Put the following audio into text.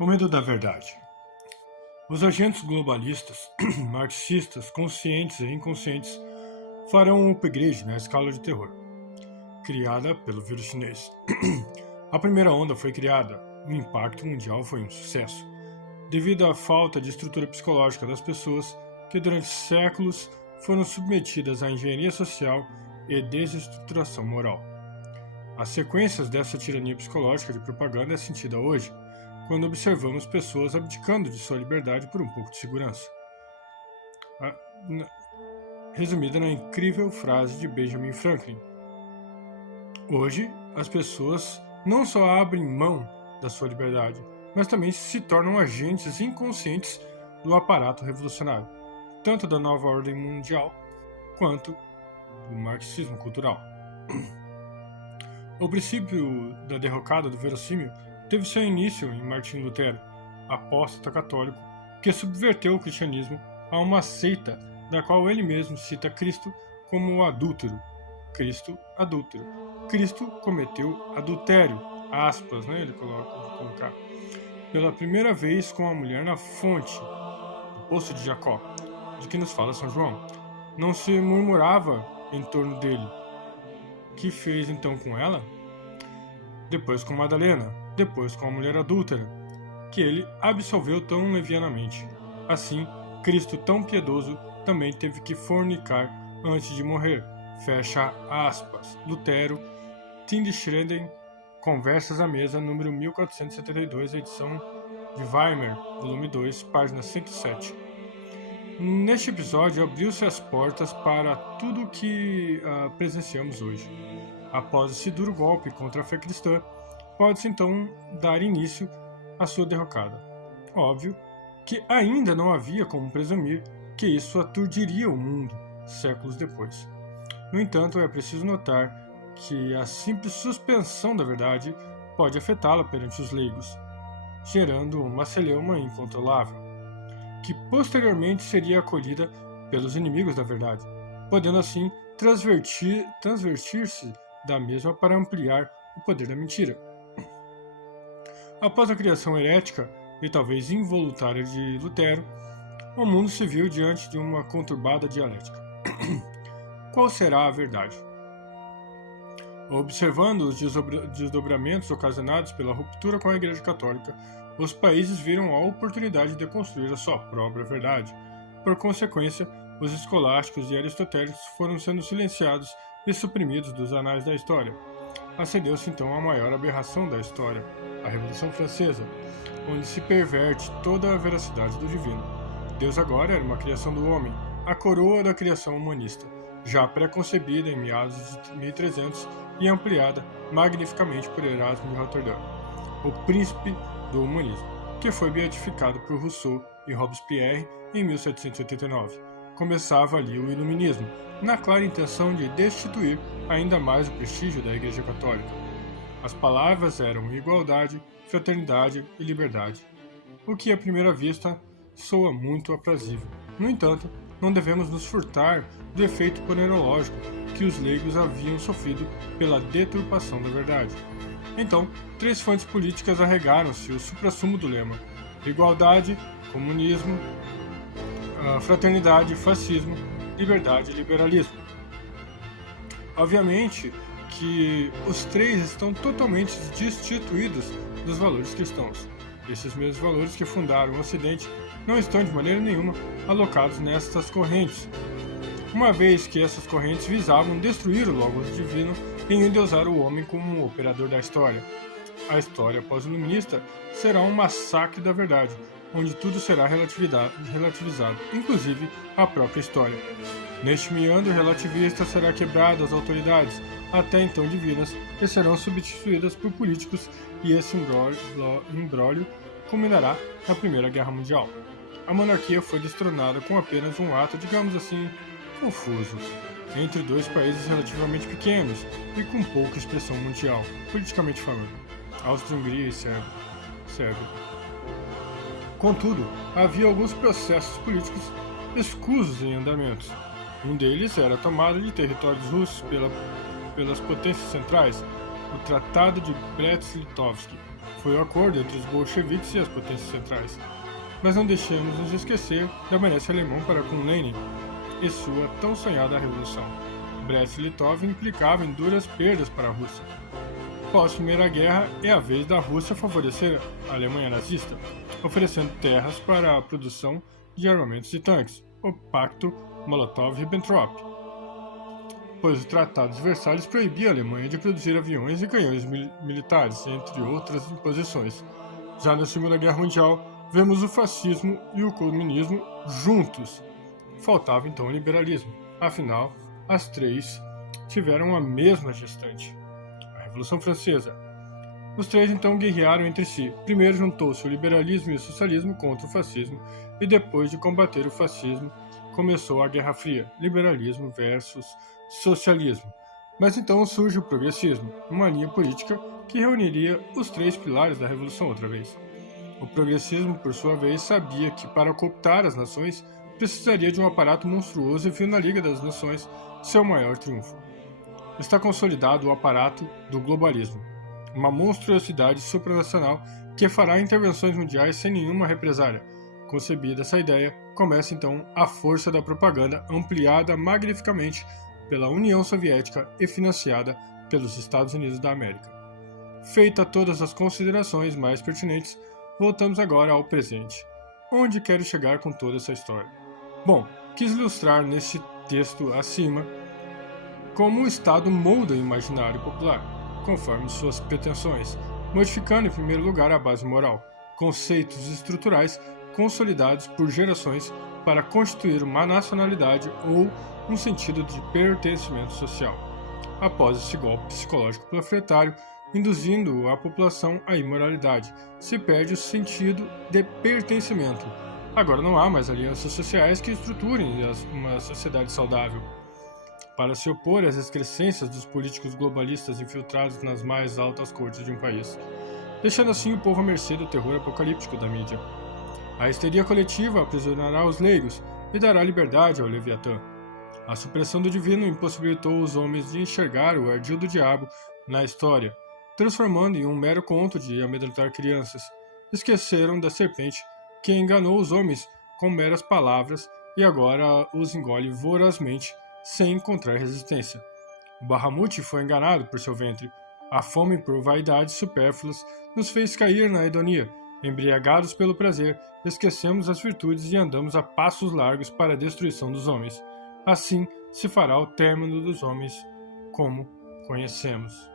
O medo da verdade. Os agentes globalistas, marxistas, conscientes e inconscientes, farão um upgrade na escala de terror, criada pelo vírus chinês. A primeira onda foi criada, o impacto mundial foi um sucesso, devido à falta de estrutura psicológica das pessoas que durante séculos foram submetidas à engenharia social e desestruturação moral. As sequências dessa tirania psicológica de propaganda é sentida hoje, quando observamos pessoas abdicando de sua liberdade por um pouco de segurança. Resumida na incrível frase de Benjamin Franklin: hoje, as pessoas não só abrem mão da sua liberdade, mas também se tornam agentes inconscientes do aparato revolucionário, tanto da nova ordem mundial quanto do marxismo cultural. O princípio da derrocada do verossímil teve seu início em Martim Lutero, apóstata católico, que subverteu o cristianismo a uma seita da qual ele mesmo cita Cristo como o adúltero. Cristo, adúltero. Cristo cometeu adultério, aspas, ele colocar, pela primeira vez com a mulher na fonte, do poço de Jacó, de que nos fala São João. Não se murmurava em torno dele. Que fez então com ela? Depois com Madalena, depois com a mulher adúltera, que ele absolveu tão levianamente. Assim, Cristo tão piedoso também teve que fornicar antes de morrer. Fecha aspas. Lutero, Tindschreden, Conversas à Mesa, número 1472, edição de Weimar, volume 2, página 107. Neste episódio, abriu-se as portas para tudo o que presenciamos hoje. Após esse duro golpe contra a fé cristã, pode-se então dar início à sua derrocada. Óbvio que ainda não havia como presumir que isso aturdiria o mundo séculos depois. No entanto, é preciso notar que a simples suspensão da verdade pode afetá-la perante os leigos, gerando uma celeuma incontrolável, que posteriormente seria acolhida pelos inimigos da verdade, podendo assim transvertir-se da mesma para ampliar o poder da mentira. Após a criação herética e talvez involuntária de Lutero, o mundo se viu diante de uma conturbada dialética. Qual será a verdade? Observando os desdobramentos ocasionados pela ruptura com a Igreja Católica, os países viram a oportunidade de construir a sua própria verdade. Por consequência, os escolásticos e aristotélicos foram sendo silenciados e suprimidos dos anais da história. Acendeu-se então a maior aberração da história, a Revolução Francesa, onde se perverte toda a veracidade do divino. Deus agora era uma criação do homem, a coroa da criação humanista, já pré-concebida em meados de 1300 e ampliada magnificamente por Erasmo de Roterdã, o príncipe do humanismo, que foi beatificado por Rousseau e Robespierre em 1789. Começava ali o iluminismo, na clara intenção de destituir ainda mais o prestígio da Igreja Católica. As palavras eram igualdade, fraternidade e liberdade, o que à primeira vista soa muito aprazível. No entanto, não devemos nos furtar do efeito ponerológico que os leigos haviam sofrido pela deturpação da verdade. Então, três fontes políticas arregaram-se o suprassumo do lema: igualdade, comunismo, fraternidade, fascismo, liberdade e liberalismo. Obviamente que os três estão totalmente destituídos dos valores cristãos. Esses mesmos valores que fundaram o Ocidente não estão de maneira nenhuma alocados nestas correntes, uma vez que essas correntes visavam destruir o Logos divino e endeusar o homem como um operador da história. A história pós-iluminista será um massacre da verdade, onde tudo será relativizado, inclusive a própria história. Neste meandro relativista será quebrada as autoridades, até então divinas, e serão substituídas por políticos, e esse imbróglio culminará na Primeira Guerra Mundial. A monarquia foi destronada com apenas um ato, digamos assim, confuso, entre dois países relativamente pequenos e com pouca expressão mundial, politicamente falando, Áustria-Hungria e Sérvia. Contudo, havia alguns processos políticos escusos em andamento. Um deles era a tomada de territórios russos pelas potências centrais, o Tratado de Brest-Litovsk, Foi o acordo entre os bolcheviques e as potências centrais. Mas não deixemos nos esquecer da ameaça alemã para com Lenin e sua tão sonhada revolução. Brest-Litovsk implicava em duras perdas para a Rússia. Pós-Primeira Guerra, é a vez da Rússia favorecer a Alemanha nazista, oferecendo terras para a produção de armamentos e tanques, o Pacto Molotov-Ribbentrop, pois o Tratado de Versalhes proibia a Alemanha de produzir aviões e canhões militares, entre outras imposições. Já na Segunda Guerra Mundial, vemos o fascismo e o comunismo juntos. Faltava então o liberalismo, afinal, as três tiveram a mesma gestante, a Revolução Francesa. Os três então guerrearam entre si. Primeiro juntou-se o liberalismo e o socialismo contra o fascismo, e depois de combater o fascismo, começou a Guerra Fria, liberalismo versus socialismo. Mas então surge o progressismo, uma linha política que reuniria os três pilares da Revolução outra vez. O progressismo, por sua vez, sabia que para cooptar as nações precisaria de um aparato monstruoso e viu na Liga das Nações seu maior triunfo. Está consolidado o aparato do globalismo, uma monstruosidade supranacional que fará intervenções mundiais sem nenhuma represália. Concebida essa ideia, começa então a força da propaganda ampliada magnificamente pela União Soviética e financiada pelos Estados Unidos da América. Feita todas as considerações mais pertinentes, voltamos agora ao presente. Onde quero chegar com toda essa história? Bom, quis ilustrar neste texto acima como o Estado molda o imaginário popular, conforme suas pretensões, modificando em primeiro lugar a base moral, conceitos estruturais consolidados por gerações para constituir uma nacionalidade ou um sentido de pertencimento social. Após esse golpe psicológico panfletário, induzindo a população à imoralidade, se perde o sentido de pertencimento. Agora não há mais alianças sociais que estruturem uma sociedade saudável. Para se opor às excrescências dos políticos globalistas infiltrados nas mais altas cortes de um país, deixando assim o povo à mercê do terror apocalíptico da mídia. A histeria coletiva aprisionará os leigos e dará liberdade ao Leviatã. A supressão do divino impossibilitou os homens de enxergar o ardil do diabo na história, transformando em um mero conto de amedrontar crianças. Esqueceram da serpente que enganou os homens com meras palavras e agora os engole vorazmente sem encontrar resistência. O Bahamut foi enganado por seu ventre. A fome por vaidades supérfluas nos fez cair na hedonia. Embriagados pelo prazer, esquecemos as virtudes e andamos a passos largos para a destruição dos homens. Assim se fará o término dos homens como conhecemos.